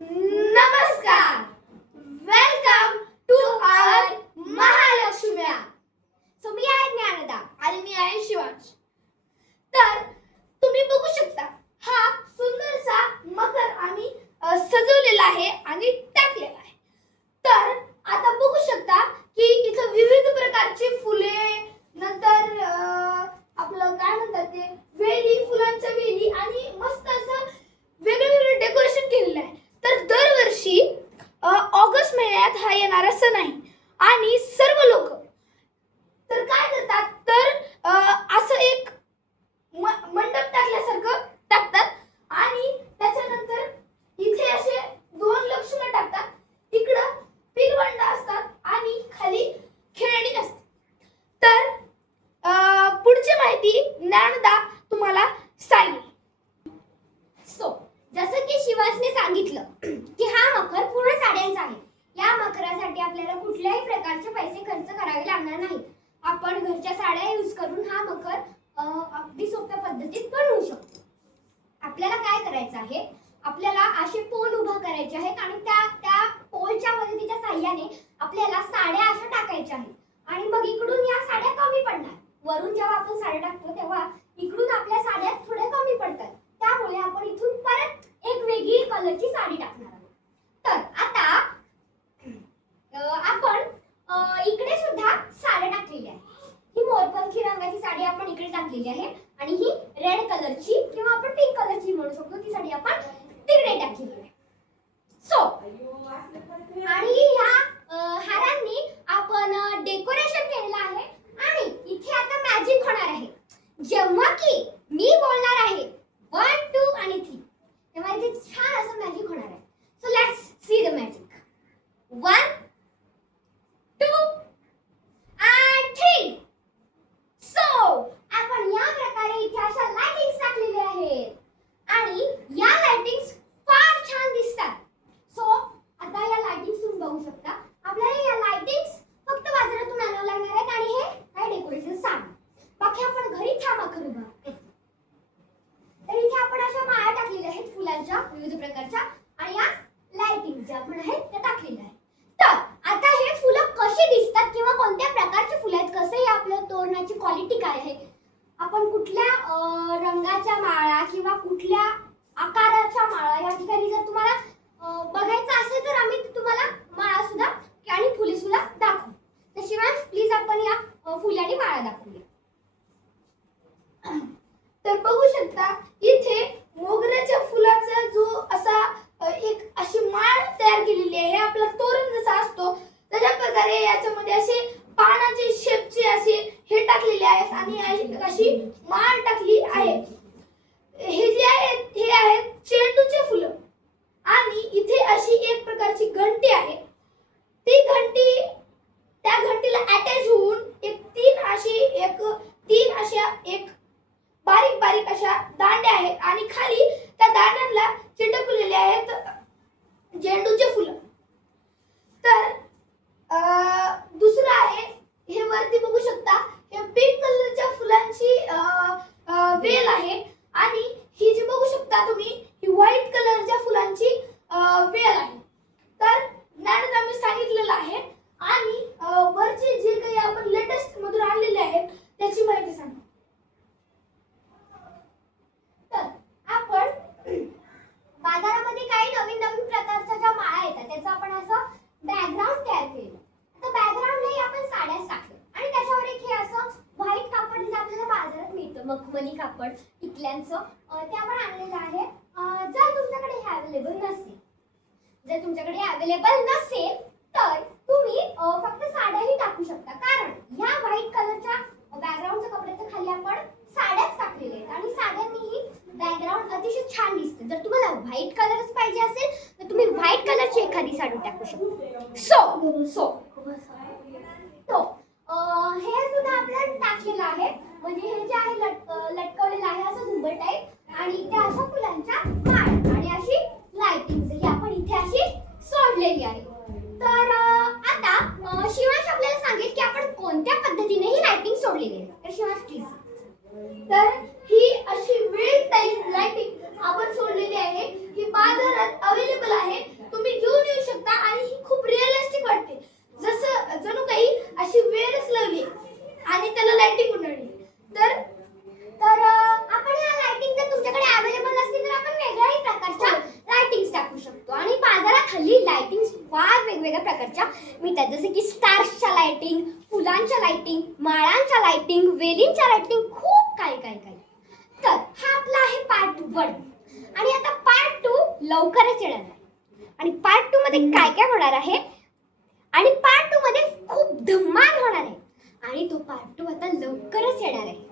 नमस्कार. Welcome to our महालक्ष्म्या. So मी आहे ज्ञानदा आणि मी आहे शिवांश. तर तुम्ही बघू शकता हा सुंदरसा मकर आम्ही सजवलेला आहे आणि टाकलेला आहे. तर आता बघू शकता की इथं विविध प्रकारची फुले, नंतर आपलं काय म्हणतात ते वेली, फुलांच्या वेली आणि मस्त असं वेगवेगळं डेकोरेशन केलेलं आहे. तर दरवर्षी ऑगस्ट महिन्यात हा येणारा सण आहे आणि सर्व लोक तर काय करतात तर असं एक मंडप टाकल्यासारखं टाकतात आणि त्याच्यानंतर इथे असे दोन लक्ष्म्या टाकतात. इकडं पिलवंड असतात आणि खाली खेळणी असते. तर पुढची माहिती ज्ञानदा तुम्हाला सांगेल. सो जसं की शिवासने सांगितलं की हा मकर पूर्ण साड्यांचा आहे. या मकरासाठी आपल्याला कुठल्याही प्रकारचे पैसे खर्च करावे लागणार नाहीत. आपण घरच्या साड्या यूज करून हा मकर अगदी सोप्या पद्धतीत बनवू शकतो. आपल्याला काय करायचं आहे, आपल्याला असे पोल उभा करायचे आहेत आणि त्या पोलच्या मदतीच्या साह्याने आपल्याला साड्या अशा टाकायच्या आहेत आणि मग इकडून या साड्या कमी पडणार. वरून जेव्हा आपण साड्या टाकतो तेव्हा इकडून आपल्या साड्या थोड्या कमी पडतात. त्यामुळे आपण इथून परत एक वेगळी कलरची साडी टाकणार आहोत. तर आता आपण इकडे सुद्धा साड्या टाकलेल्या आहे. ही मोरपंखी रंगाची साडी आपण इकडे टाकलेली आहे आणि ही रेड कलरची किंवा आपण पिंक कलरची म्हणू शकतो ती साडी आपण तिकडे टाकलेली आहे. सो आणि ह्या हारांनी आपण डेकोरेशन केलेलं आहे आणि इथे आता मॅजिक होणार आहे. जेव्हा की मी बोलणार आहे 1 2 आणि 3 तेव्हा इथे छान असं मॅजिक होणार आहे. So let's see the magic. 1 2 and 3. So आपण या प्रकारे इथे अशा लाइटिंग्स टाकलेल्या आहेत आणि या लाइटिंग्स फार छान दिसतात. सो आता या लाइटिंग्स तुम्ही बघू शकता. आपल्याला या लाइटिंग्स फक्त बाजारातून आणावं लागणार आहेत आणि हे काय डेकोरेशन सामान. बाकी आपण घरी छान करू बघा. तर इथे आपण अशा माळा टाकलेल्या आहेत फुलांच्या विविध प्रकारच्या आणि या लाइटिंग ज्या आपण आहेत त्या टाकलेल्या आहेत. तर आता हे फुलं कशी दिसतात किंवा कोणत्या प्रकारची फुलं आहेत, कसं आहे आपल्या तोरणाची क्वालिटी काय आहे, आपण कुठल्या रंगाच्या माळा किंवा कुठल्या आकाराच्या माळा या ठिकाणी जर तुम्हाला बघायचं असेल तर आम्ही तुम्हाला माळा सुद्धा आणि फुले सुद्धा दाखवू. तर शिवांश प्लीज आपण या फुले आणि माळा दाखवूया. तर बघू शकता इथे मोगऱ्याच्या फुलाचा जो असा एक अशी माळ तयार केलेली आहे. आपला तोरण जसा असतो त्याच्या प्रकारे याच्यामध्ये असे पानाचे शेपचे असे हे टाकलेले आहेत आणि अशी माळ टाकली आहे. हे जे आहेत हे आहेत चेंडूचे फुलं आणि इथे अशी एक प्रकारची घंटी आहे. ती घंटी त्या घंटीला अटॅच होऊन एक तीन अशा बारीक बारीक अशा दांड्या आहेत आणि खाली त्या दांड्यांना चिटकलेले आहेत झेंडूचे फुलं. तर दुसरं आहे हे वरती बघू शकता हे पिंक कलरच्या फुलांची वेल आहे आणि ही जी बघू शकता तुम्ही ही व्हाईट कलरच्या फुलांची वेल आहे. तर ज्ञानदा मी सांगितलेलं आहे आणि वरचे जे काही आपण लेटेस्ट मधून आणलेले आहेत त्याची माहिती सांगा. बाजारामध्ये काही नवीन प्रकारच्या ज्या माळा येतात त्याचं आपण असं बॅकग्राऊंड तयार केलं. आता बॅकग्राऊंडलाही आपण साड्याच टाकले आणि त्याच्यावर एक हे असं व्हाईट कापड जे आपल्याला बाजारात मिळतं मखमली कापड टिकल्यांचं ते आपण आणलेलं आहे. जर तुमच्याकडे हे अवेलेबल नसेल तर तुम्ही फक्त साड्याही टाकू शकता. कारण ह्या व्हाईट कलरच्या बॅकग्राऊंडच्या कपड्याच्या खाली आपण साड्याच टाकलेल्या आहेत आणि साड्यांनीही बॅकग्राऊंड अतिशय छान दिसते. जर तुम्हाला व्हाईट कलरच पाहिजे असेल तर तुम्ही व्हाईट कलरची एखादी साडी टाकू शकता. सो हे सुद्धा आपल्याला टाकलेलं आहे. म्हणजे हे जे आहे लटकवलेलं आहे असं झुंबर टाईप आणि इथे अशा फुलांच्या माळ आणि अशी लाइटिंग ही आपण इथे अशी सोडलेली आहे. तर आता शिवांश आपल्याला सांगेल की आपण कोणत्या पद्धतीने ही लाइटिंग सोडलेली आहे. तर शिवांश प्लीज. तर ही अशी वेल टाईप लाइटिंग आपण सोडलेली आहे. ही बाजारात अवेलेबल आहे. लाइटिंग, फुलांच्या लाइटिंग, माळांच्या लाइटिंग, वेलींच्या लाइटिंग, खूप काय काय काय. तर हा आपला आहे पार्ट 1 आणि आता पार्ट 2 लवकरच येणार आहे. आणि पार्ट 2 मध्ये काय काय होणार आहे आणि पार्ट 2 मध्ये खूप धमाल होणार आहे आणि तो पार्ट 2 आता लवकरच येणार आहे.